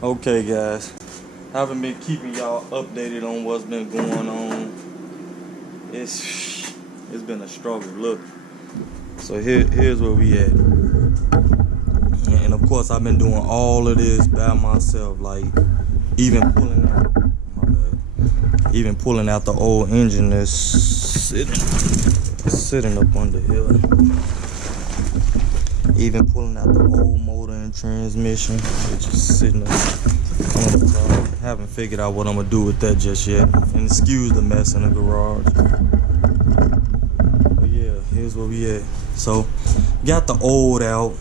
Okay, guys, haven't been keeping y'all updated on what's been going on. It's been a struggle. Look, so here's where we at, and of course I've been doing all of this by myself. Like even pulling out, my bad, even pulling out the old engine that's sitting up under here. Even pulling out the old motor and transmission, which is sitting up on the top. Haven't figured out what I'm gonna do with that just yet. And excuse the mess in the garage. But yeah, here's where we at. So, got the old out,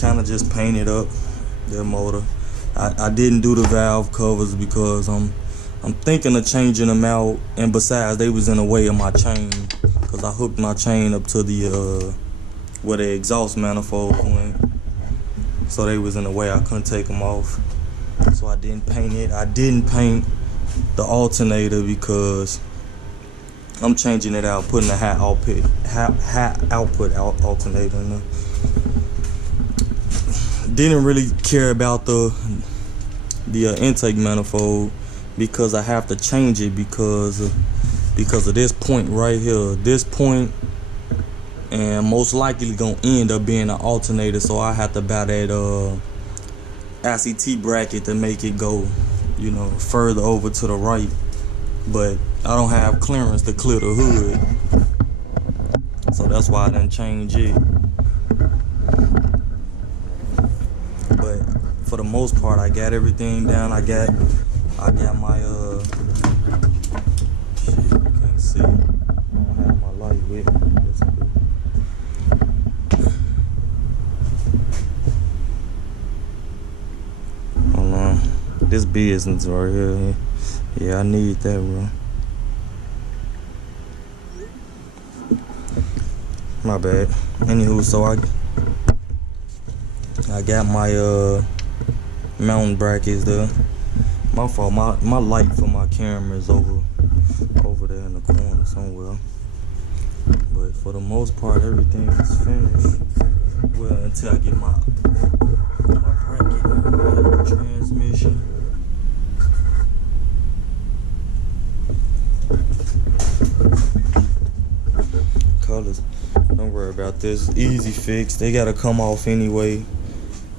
kind of just painted up their motor. I didn't do the valve covers because I'm thinking of changing them out. And besides, they was in the way of my chain, because I hooked my chain up to the where the exhaust manifold went, so they was in the way. I couldn't take them off, so I didn't paint it. I didn't paint the alternator because I'm changing it out, putting a high output alternator in there. Didn't really care about the intake manifold because I have to change it because of this point right here. This point, and most likely gonna end up being an alternator, so I have to buy that ICT bracket to make it go, further over to the right. But I don't have clearance to clear the hood, so that's why I didn't change it. But for the most part, I got everything down. I got my shit, you can't see. I don't have my light with me. This business right here. Yeah, I need that, bro. My bad. Anywho, so I got my mounting brackets there. My fault. My light for my camera is over there in the corner somewhere. But for the most part, everything is finished. Well, until I get my bracket, transmission. Colors, don't worry about this. Easy fix. They gotta come off anyway.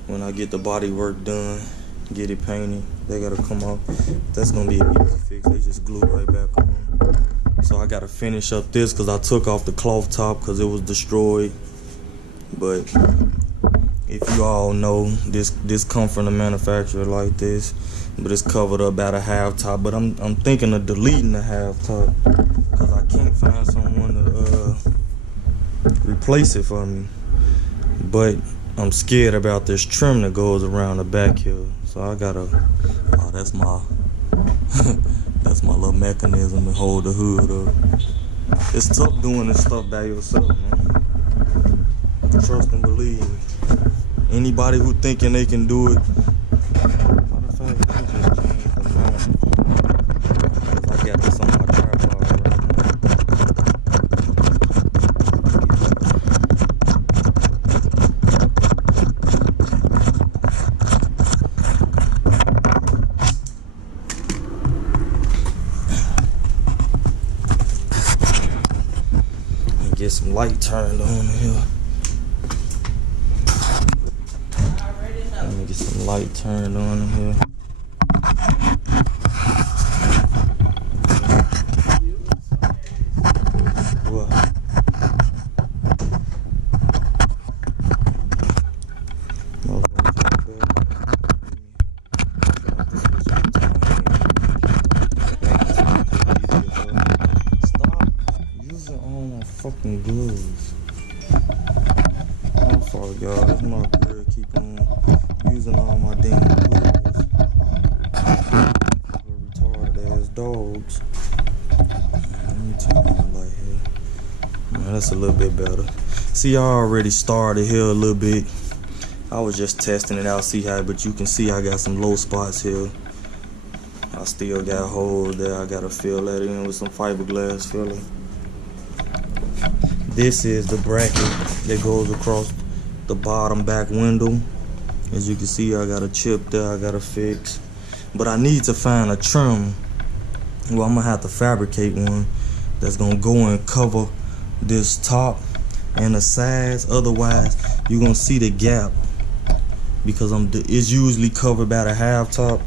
When I get the body work done, get it painted, they gotta come off. That's gonna be an easy fix. They just glue right back on. So I gotta finish up this because I took off the cloth top because it was destroyed. But if you all know, this come from the manufacturer like this, but it's covered up by the half top. But I'm thinking of deleting the half top because I can't find someone to replace it for me. But I'm scared about this trim that goes around the back here. So I gotta, that's my that's my little mechanism to hold the hood up. It's tough doing this stuff by yourself, man. Trust and believe. Anybody who thinking they can do it, matter of fact, let me just change the mount. I got this on my tripod right now. Get some light turned on here. Let me get some light turned on in here. What? Fucking gloves. I'm sorry, y'all. That's my career. Keep on using all my damn gloves. Retarded ass dogs. Let me turn the light here. Man, that's a little bit better. See, I already started here a little bit. I was just testing it out, see how. But you can see I got some low spots here. I still got holes there. I gotta fill that in with some fiberglass filler. This is the bracket that goes across the bottom back window As you can see, I got a chip there I gotta fix. But I need to find a trim. Well, I'm gonna have to fabricate one that's gonna go and cover this top and the sides. Otherwise, you're gonna see the gap because it's usually covered by the half top,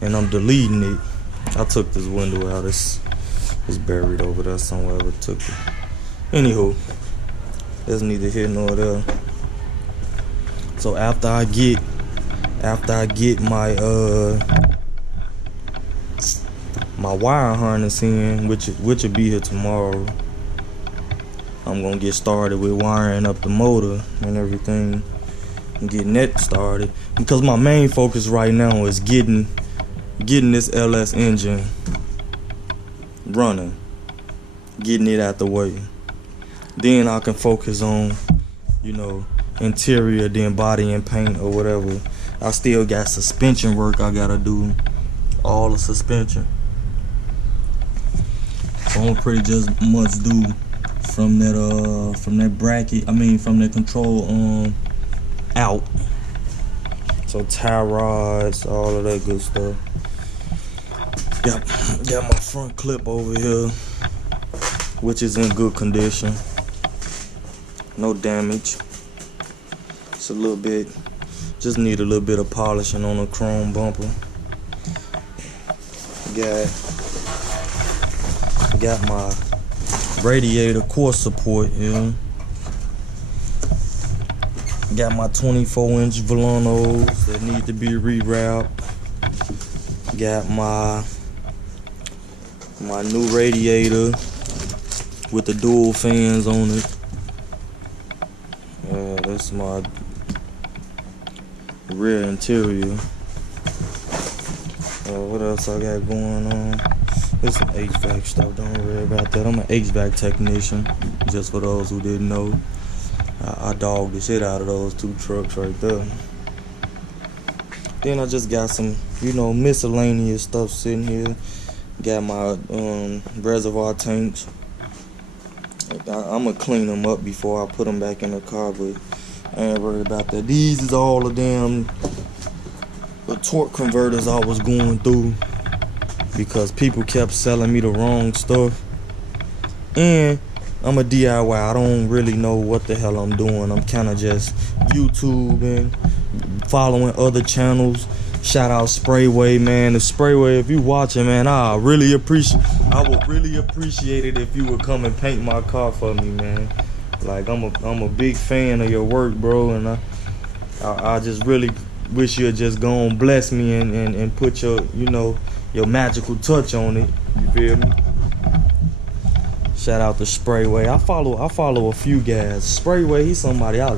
and I'm deleting it. I took this window out. It's buried over there somewhere. I took it. Anywho, that's neither here nor there. So after I get my my wire harness in, which will be here tomorrow, I'm gonna get started with wiring up the motor and everything, and getting that started. Because my main focus right now is getting this LS engine running, getting it out the way. Then I can focus on, you know, interior, then body and paint or whatever. I still got suspension work I gotta do, all the suspension. So I'm pretty just much do from that bracket, from that control out. So tie rods, all of that good stuff. Got my front clip over here, which is in good condition. No damage. It's a little bit, just need a little bit of polishing on the chrome bumper. Got my radiator core support here. Got my 24-inch Volanos that need to be rewrapped. Got my new radiator with the dual fans on it. That's my rear interior. What else I got going on? There's some HVAC stuff, don't worry about that. I'm an HVAC technician, just for those who didn't know. I dogged the shit out of those two trucks right there. Then I just got some, miscellaneous stuff sitting here. Got my reservoir tanks. I'm gonna clean them up before I put them back in the car, but I ain't worried about that. These is all of them the torque converters I was going through because people kept selling me the wrong stuff. And I'm a DIY. I don't really know what the hell I'm doing. I'm kind of just YouTubing, following other channels. Shout out Sprayway, man. The Sprayway, if you watching, man, I would really appreciate it if you would come and paint my car for me, man. Like, I'm a big fan of your work, bro, and I just really wish you'd just go and bless me and put your magical touch on it. You feel me? Shout out to Sprayway. I follow a few guys. Sprayway, he's somebody I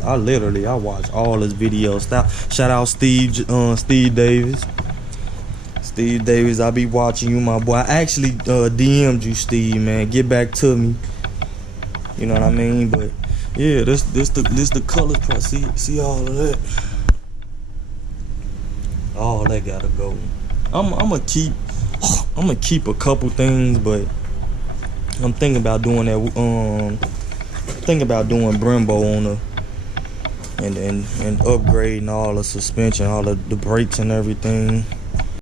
watch all his videos. Shout out Steve Davis. Steve Davis, I be watching you, my boy. I actually DM'd you, Steve, man. Get back to me. You know what I mean? But yeah, this the colors part. See all of that. All that gotta go. I'm gonna keep a couple things, but I'm thinking about doing that. Thinking about doing Brembo on and upgrading all the suspension, all of the brakes and everything.